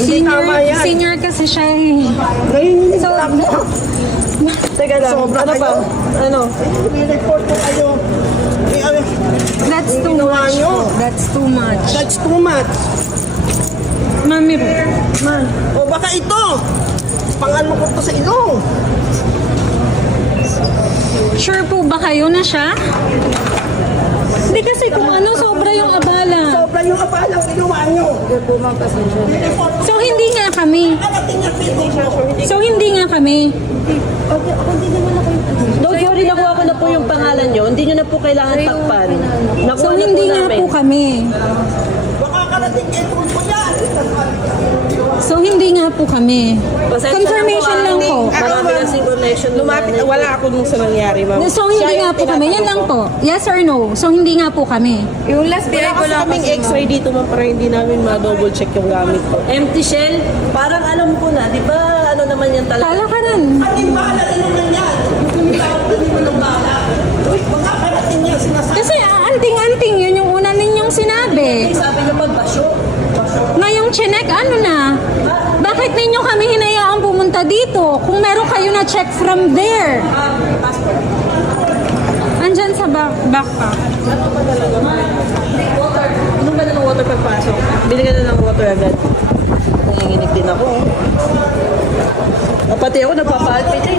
Senior, tama yan. senior kasi siya eh. Ngayon So, Teka lang, Sobra ano kayo. ba? Ano? i-report ko kayo. that's too Ginawa much nyo. po. That's too much. That's too much. Mami, O baka ito. Pangano ko to sa ilong. sure po ba kayo na siya? Hindi kasi kung ano, sobra yung abala. Sobra yung abalang ginawa nyo. I-report ko. So, hindi nga kami. Karating niya pinto. So, hindi nga kami. Don't worry, nakuha ko na po yung pangalan nyo. Hindi nyo na po kailangan takpan. Nakuha So, na hindi po nga namin. po kami. Baka karating kay Tulfo yan. So, hindi nga po kami. Pasensya Confirmation na lang po, po. Marami kasing connection. Lumapit, wala ako dun sa nangyari, ma'am. So, hindi nga po kami. Yan lang po. Yes or no? So, hindi nga po kami. Yung last Wala biyahe ko kasi lang kaming x-ray dito, ma'am, para hindi namin ma-double check yung gamit ko. Empty shell? Parang alam ko na, di ba ano naman yan talaga? Kala ka rin. Ating bahala rin naman yan. Yung hindi mo ng bahala. Uy, baka karating niya sinasabi. Kasi anting-anting yun yung una ninyong sinabi. Sabi nyo pagbasyo. Ngayong chinek, ano na? Bakit ninyo kami hinayaang pumunta dito? Kung meron kayo na check from there. Andyan sa back pa. Ano ba na ng water pagpasok? Bili ka na ng water agad. Nanginginig din ako. Pati ako nagpapalpit eh.